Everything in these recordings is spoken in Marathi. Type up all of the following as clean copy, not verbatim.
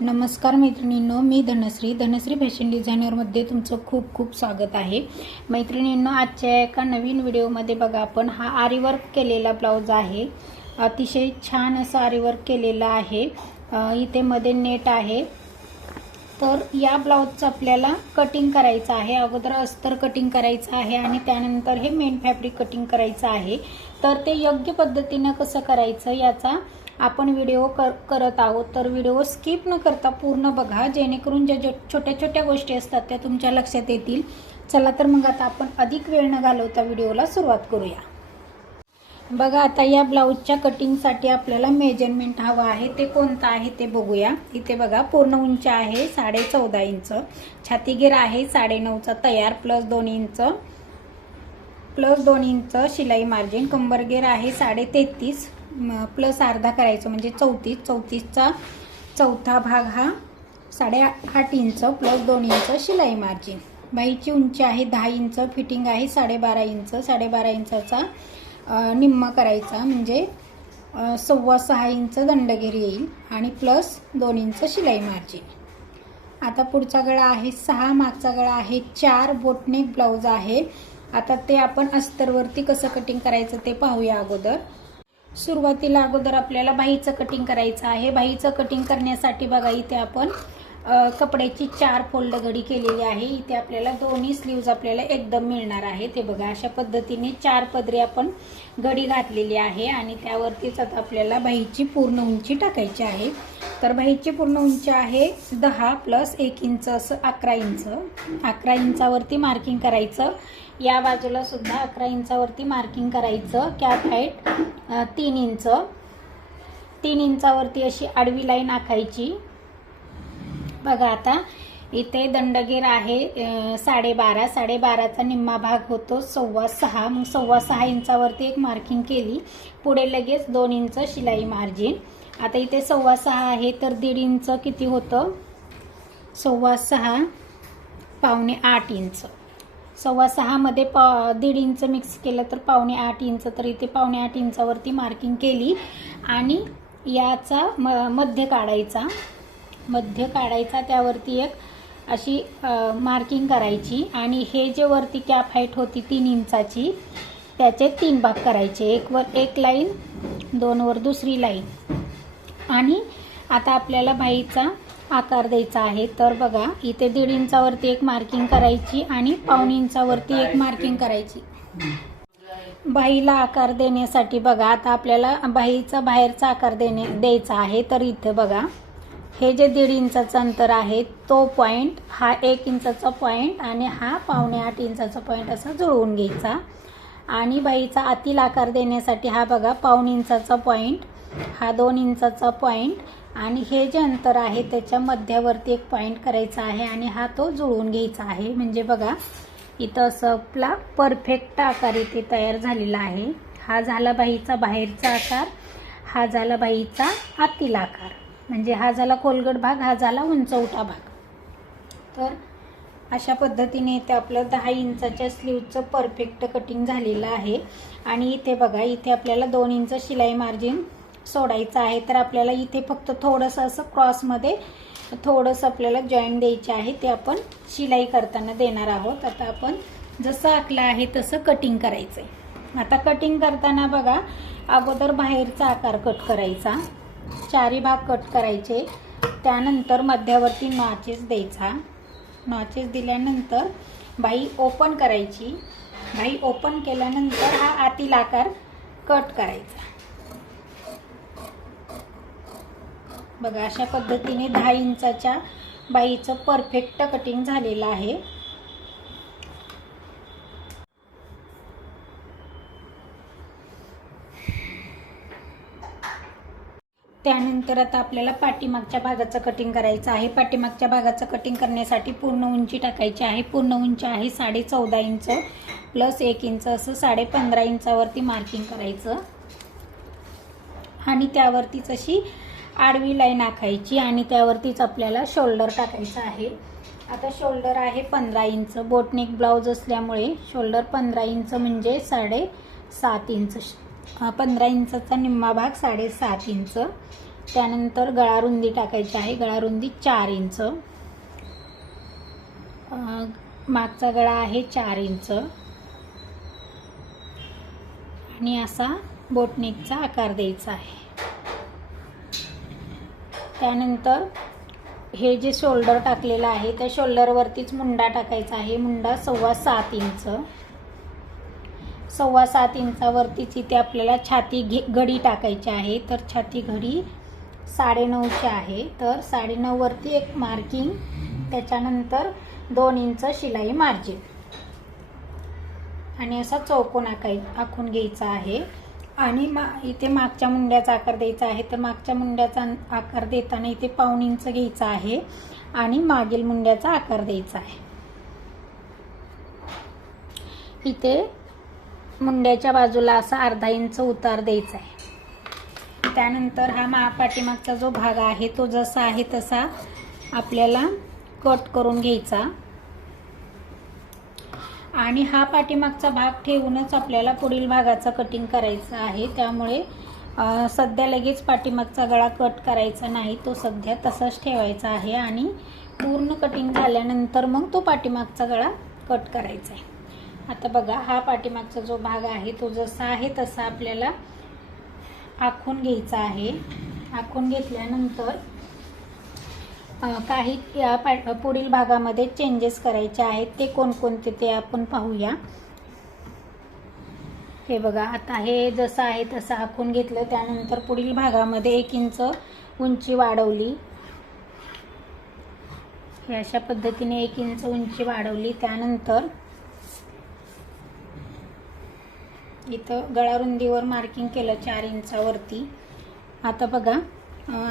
नमस्कार मैत्रिणींनो, मी धनश्री फॅशन डिझायनरमध्ये तुमचं खूप खूप स्वागत आहे। मैत्रिणींनो, आजच्या एका नवीन व्हिडिओमध्ये बघा, आपण हा आरी वर्क केलेला ब्लाउज आहे। अतिशय छान असं आरी वर्क केलेला आहे। इथे मध्ये नेट आहे। तर या ब्लाउजचं आपल्याला कटिंग करायचं आहे। अगोदर अस्तर कटिंग करायचं आहे आणि त्यानंतर हे मेन फॅब्रिक कटिंग करायचं आहे। तर ते योग्य पद्धतीने कसं करायचं याचा आपण व्हिडिओ करत आहोत। तर व्हिडिओ स्किप न करता पूर्ण बघा, जेणेकरून ज्या छोट्या छोट्या गोष्टी असतात त्या तुमच्या लक्षात येतील। चला तर मग आता आपण अधिक वेळ न घालवता व्हिडिओला सुरुवात करूया। बघा, आता या ब्लाउजच्या कटिंगसाठी आपल्याला मेजरमेंट हवं आहे। ते कोणतं आहे ते बघूया। इथे बघा, पूर्ण उंची आहे 14.5 इंच, छाती घेर आहे 9.5चा तयार प्लस 2 इंच शिलाई मार्जिन, कंबर घेर आहे 33.5 प्लस अर्धा करायचं म्हणजे 34चा चौथा भाग हा 8.5 इंच प्लस 2 इंच शिलाई मार्जिन। बाहीची उंची आहे 10 इंच, फिटिंग आहे 12.5 इंच, 12.5 इंचाचा निम्मा करायचा म्हणजे 6.25 इंच दंडघेर येईल आणि प्लस 2 इंच शिलाई मार्जिन। आता पुढचा गळा आहे 6, मागचा गळा आहे 4, बोटनेक ब्लाउज आहे। आता ते आपण अस्तरवरती कसं कटिंग करायचं ते पाहूया। सुरुवातीला अगोदर आपल्याला बाहीचं कटिंग करायचं आहे। बाहीचं कटिंग करण्यासाठी बघा, इथे आपण कपड्याची 4 फोल्ड घडी केलेली आहे। इथे आपल्याला दोन्ही स्लीव्ज आपल्याला एकदम मिळणार आहे। ते बघा, अशा पद्धतीने 4 पदरी आपण घडी घातलेली आहे आणि त्यावरतीच आता आपल्याला बाहीची पूर्ण उंची टाकायची आहे। तर बाहीची पूर्ण उंची आहे 10 प्लस 1 इंच असं 11 इंच। 11 इंचावरती मार्किंग करायचं। या बाजूला सुद्धा 11 इंचावरती मार्किंग करायचं। कॅप हाईट 3 इंच, 3 इंचावरती अशी आडवी लाईन आखायची। बघा, आता इथे दंडघेर आहे 12.5, 12.5चा निम्मा भाग होतो 6.25, मग 6.25 इंचावरती एक मार्किंग केली। पुढे लगेच 2 इंच शिलाई मार्जिन। आता इथे 6.25 आहे तर 1.5 इंच किती होतं, 6.25 पावणे 8 इंच। 6.25 मध्ये 1.5 इंच मिक्स केलं तर पावणे 8 इंच। तर इथे पावणे 8 इंचावरती मार्किंग केली आणि याचा मध्य काढायचा, त्यावरती एक अशी मार्किंग करायची आणि हे जे वरती कॅप हाईट होती 3 इंचाची त्याचे 3 भाग करायचे, एक वर एक लाईन, 2 वर दुसरी लाईन। आणि आता आपल्याला बाहीचा आकार द्यायचा आहे। तर बघा, इथे 1.5 इंचावरती एक मार्किंग करायची आणि पावणे इंचावरती एक मार्किंग करायची। बाहीला आकार देण्यासाठी बघा, आता आपल्याला बाहीचा बाहेरचा आकार द्यायचा आहे। तर इथे बघा, हे जे 1.5 इंचाचं अंतर आहे तो पॉइंट, हा 1 इंचाचा पॉइंट आणि हा पावणे 8 इंचाचा पॉइंट असा जुळवून घ्यायचा। आणि बाहीचा आतील आकार देण्यासाठी हा बघा, पावणे इंचाचा पॉइंट, हा 2 इंचाचा पॉइंट आणि हे जे अंतर आहे त्याच्या मध्यावरती एक पॉइंट करायचा आहे आणि हा तो जुळवून घ्यायचा आहे। म्हणजे बघा, इथं असं आपला परफेक्ट आकार इथे तयार झालेला आहे। हा झाला बाहीचा बाहेरचा आकार, हा झाला बाहीचा आतील आकार, म्हणजे हा झाला खोलगट भाग, हा झाला उंचवटा भाग। तर अशा पद्धतीने इथे आपलं 10 इंचाच्या स्लीवचं परफेक्ट कटिंग झालेलं आहे। आणि इथे बघा, इथे आपल्याला 2 इंच शिलाई मार्जिन सोडायचं आहे। तर आपल्याला इथे फक्त थोडंसं असं क्रॉसमध्ये थोडंसं आपल्याला जॉईंट द्यायचे आहे, ते आपण शिलाई करताना देणार आहोत। आता आपण जसं आखलं आहे तसं कटिंग करायचं आहे। आता कटिंग करताना बघा, अगोदर बाहेरचा आकार कट करायचा, 4 भाग कट करायचे। त्यानंतर मध्यावरती नॉचेस द्यायचा। नॉचेस दिल्यानंतर बाही ओपन करायची। बाही ओपन केल्यानंतर हा आतील आकार कट करायचा। बघा, अशा पद्धतीने 10 इंचाच्या बाहीचं परफेक्ट कटिंग झालेलं आहे। त्यानंतर आता आपल्याला पाठीमागच्या भागाचं कटिंग करायचं आहे। पाठीमागच्या भागाचं कटिंग करण्यासाठी पूर्ण उंची टाकायची आहे। पूर्ण उंची आहे 14.5 इंच प्लस 1 इंच असं 15.5 इंचावरती मार्किंग करायचं आणि त्यावरतीच अशी आडवी लाईन आखायची आणि त्यावरतीच आपल्याला शोल्डर टाकायचं आहे। आता शोल्डर आहे 15 इंच, बोटनेक ब्लाउज असल्यामुळे शोल्डर 15 इंच म्हणजे 7.5 इंच, 15 इंचाचा निम्मा भाग 7.5 इंच त्यानंतर गळा रुंदी टाकायची आहे, गळा रुंदी 4 इंच, मागचा गळा आहे 4 इंच आणि असा बोटनेकचा आकार द्यायचा आहे. त्यानंतर हे जे शोल्डर टाकलेलं आहे त्या शोल्डरवरतीच मुंडा टाकायचा आहे. मुंडा 7.25 इंच, 7.25 इंचावरतीच इथे आपल्याला छाती घडी टाकायची आहे. तर छाती घडी 9.5ची आहे, तर 9.5 वरती एक मार्किंग, त्याच्यानंतर 2 इंच शिलाई मार्जिन आणि असा चौकोन आखून घ्यायचा आहे. आणि इथे मागच्या मुंड्याचा आकार द्यायचा आहे. तर मागच्या मुंड्याचा आकार देताना इथे 1.5 इंच घ्यायचा आहे आणि मागील मुंड्याचा आकार द्यायचा आहे. इथे मुंड्याच्या बाजूला असा 1/2 इंच उतार द्यायचा आहे. त्यानंतर हा पाठीमागचा जो भाग आहे तो जसा आहे तसा आपल्याला कट करून घ्यायचा आणि हा पाठीमागचा भाग ठेवूनच आपल्याला पुढील भागाचं कटिंग करायचं आहे. त्यामुळे सध्या लगेच पाठीमागचा गळा कट करायचा नाही, तो सध्या तसाच ठेवायचा आहे आणि पूर्ण कटिंग झाल्यानंतर मग तो पाठीमागचा गळा कट करायचा आहे. आता बघा, हा पाठीमागचा जो भाग आहे तो जसा आहे तसा आपल्याला आखून घ्यायचा आहे. आखून घेतल्यानंतर काही या पुढील भागामध्ये चेंजेस करायचे आहेत. ते कोणकोणते ते आपण पाहूया. हे बघा, आता हे जसं आहे तसं आखून घेतलं. त्यानंतर पुढील भागामध्ये 1 इंच उंची वाढवली. हे अशा पद्धतीने 1 इंच उंची वाढवली. त्यानंतर इथं गळा रुंदीवर मार्किंग केलं 4 इंचावरती. आता बघा,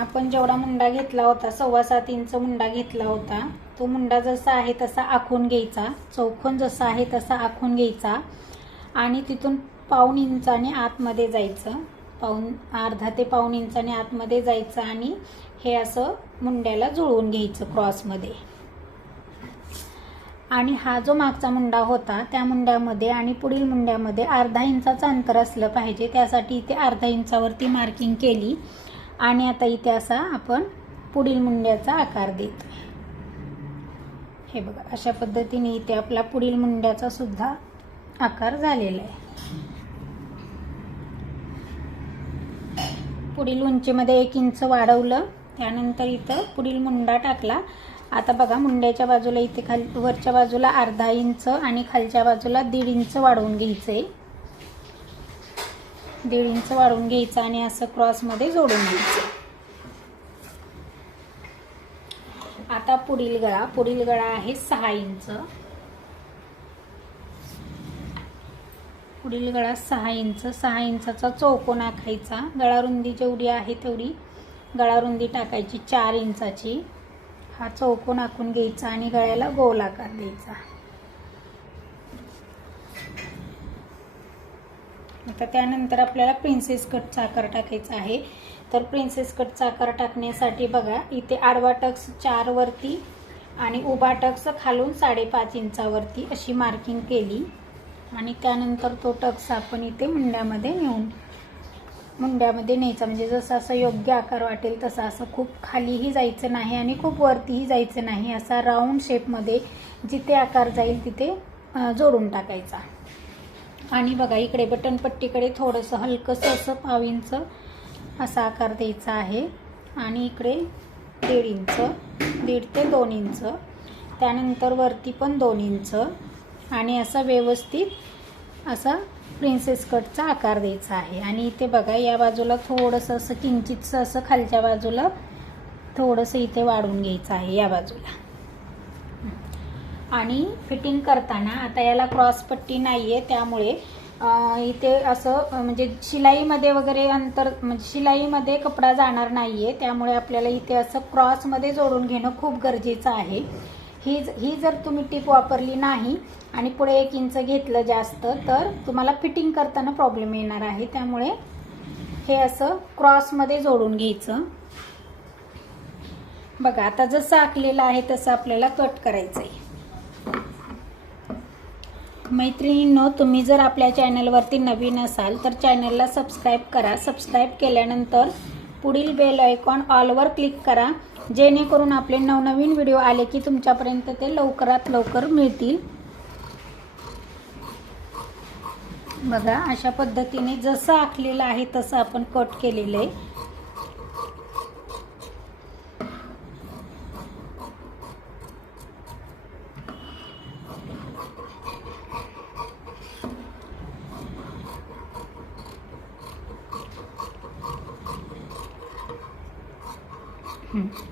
आपण जेवढा मुंडा घेतला होता 7.25 इंच मुंडा घेतला होता, तो मुंडा जसा आहे तसा आखून घ्यायचा. चौकोन जसा आहे तसा आखून घ्यायचा आणि तिथून 1.5 इंचाने आतमध्ये जायचं. अर्धा ते 1.5 इंचाने आतमध्ये जायचं आणि हे असं मुंड्याला जुळवून घ्यायचं क्रॉसमध्ये. आणि हा जो मागचा मुंडा होता त्या मुंड्यामध्ये आणि पुढील मुंड्यामध्ये 1/2 इंचाचं अंतर असलं पाहिजे. त्यासाठी इथे 1/2 इंचावरती मार्किंग केली आणि आता इथे असा आपण पुढील मुंड्याचा आकार देतो. हे बघा, अशा पद्धतीने इथे आपला पुढील मुंड्याचा सुद्धा आकार झालेला आहे. पुढील उंचीमध्ये 1 इंच वाढवलं. त्यानंतर इथं पुढील मुंडा टाकला. आता बघा, मुंड्याच्या बाजूला इथे वरच्या बाजूला 1/2 इंच आणि खालच्या बाजूला 1.5 इंच वाढवून घ्यायचंय. 1.5 इंच वाढवून घ्यायचं आणि असं क्रॉसमध्ये जोडून घ्यायचं. आता पुढील गळा आहे 6 इंच. पुढील गळा 6 इंच. 6 इंचाचा चौकोन आखायचा. गळा रुंदी जेवढी आहे तेवढी गळा रुंदी टाकायची 4 इंचाची. हा चौकोन आखून घ्यायचा आणि गळ्याला गोल आकार द्यायचा. आता त्यानंतर आपल्याला प्रिन्सेस कटचा आकार टाकायचा आहे. तर प्रिन्सेस कटचा आकार टाकण्यासाठी बघा, इथे आडवा टक्स 4 वरती आणि उभा टक्स खालून 5.5 इंचावरती अशी मार्किंग केली आणि त्यानंतर तो टक्स आपण इथे मुंड्यामध्ये न्यायचा. म्हणजे जसं असं योग्य आकार वाटेल तसं, असं खूप खालीही जायचं नाही आणि खूप वरतीही जायचं नाही. असा राऊंड शेपमध्ये जिथे आकार जाईल तिथे जोडून टाकायचा. आणि बघा, इकडे बटन पट्टीकडे थोडंसं हलकंसं असं 1/2 इंच असा आकार द्यायचा आहे आणि इकडे 1.5 इंच, 1.5 ते 2 इंच, त्यानंतर वरती पण 2 इंच आणि असा व्यवस्थित असा प्रिन्सेस कटचा आकार द्यायचा आहे. आणि इथे बघा, या बाजूला थोडंसं असं किंचितसं असं खालच्या बाजूला थोडंसं इथे वाढवून घ्यायचं आहे या बाजूला. आणि फिटिंग करताना आता याला क्रॉस पट्टी नाही आहे, त्यामुळे इथे असं म्हणजे शिलाईमध्ये वगैरे अंतर, म्हणजे शिलाईमध्ये कपडा जाणार नाही आहे, त्यामुळे आपल्याला इथे असं क्रॉसमध्ये जोडून घेणं खूप गरजेचं आहे. ही जर तुम्ही टीप वापरली नाही आणि पुढे 1 इंच घेतलं जास्त तर तुम्हाला फिटिंग करताना प्रॉब्लेम येणार आहे. त्यामुळे हे असं क्रॉसमध्ये जोडून घ्यायचं. बघा, आता जसं आखलेलं आहे तसं आपल्याला कट करायचं आहे. मैत्रिणींनो, तुम्ही जर आपल्या चॅनलवरती नवीन असाल तर चॅनलला सबस्क्राईब करा. सबस्क्राईब केल्यानंतर पुढील बेल आयकॉन ऑलवर क्लिक करा, जेणेकरून आपले नवनवीन व्हिडिओ आले की तुमच्यापर्यंत ते लवकरात लवकर मिळतील. बघा अशा पद्धतीने जसं आखलेलं आहे तसं आपण कट केलेलं आहे.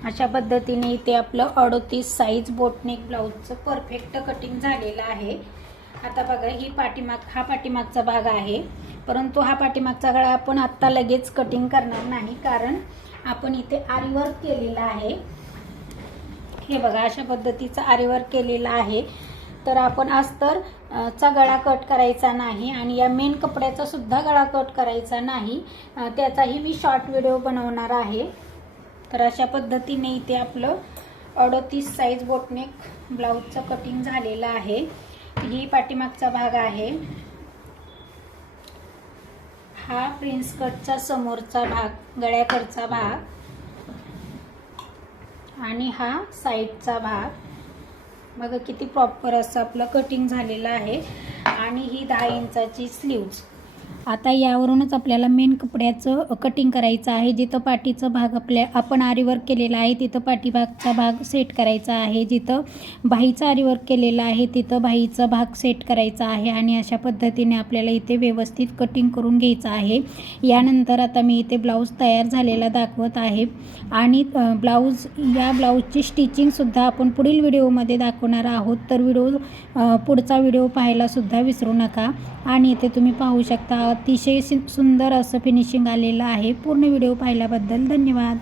अशा पद्धतीने इथे आपलं 38 साईज बोटनेक ब्लाऊजचं परफेक्ट कटिंग झालेलं आहे. आता बघा हा पाठीमागचा भाग आहे, परंतु हा पाठीमागचा गळा आपण आत्ता लगेच कटिंग करणार नाही, कारण आपण इथे आरीवर्क केलेला आहे. हे बघा अशा पद्धतीचा आरीवर्क केलेला आहे. तर आपण अस्तरचा गळा कट करायचा नाही आणि या मेन कपड्याचा सुद्धा गळा कट करायचा नाही, त्याचाही मी शॉर्ट व्हिडिओ बनवणार आहे. तर अशा पद्धतीने इथे आपलं 38 साईज बोटनेक ब्लाऊजचं कटिंग झालेलं आहे. ही पाठीमागचा भाग आहे. हा प्रिन्स कटचा समोरचा भाग, गळ्याकडचा भाग, आणि हा साईडचा भाग. बघा किती प्रॉपर असं आपलं कटिंग झालेलं आहे. आणि ही 10 इंचाची स्लीव्ज. आता यावरूनच आपल्याला मेन कपड्याचं कटिंग करायचं आहे. जिथं पाठीचा भाग आपण आरीवर्क केलेला आहे तिथं पाठीभागचा भाग सेट करायचा आहे. जिथं बाहीचा आरीवर्क केलेला आहे तिथं बाहीचा भाग सेट करायचा आहे. आणि अशा पद्धतीने आपल्याला इथे व्यवस्थित कटिंग करून घ्यायचं आहे. यानंतर आता मी इथे ब्लाऊज तयार झालेला दाखवत आहे. आणि या ब्लाऊजची स्टिचिंगसुद्धा आपण पुढील व्हिडिओमध्ये दाखवणार आहोत. तर पुढचा व्हिडिओ पाहायलासुद्धा विसरू नका. आणि इथे तुम्ही पाहू शकता अतिशय सुंदर असं फिनिशिंग आलेलं आहे. पूर्ण व्हिडिओ पाहिल्याबद्दल धन्यवाद.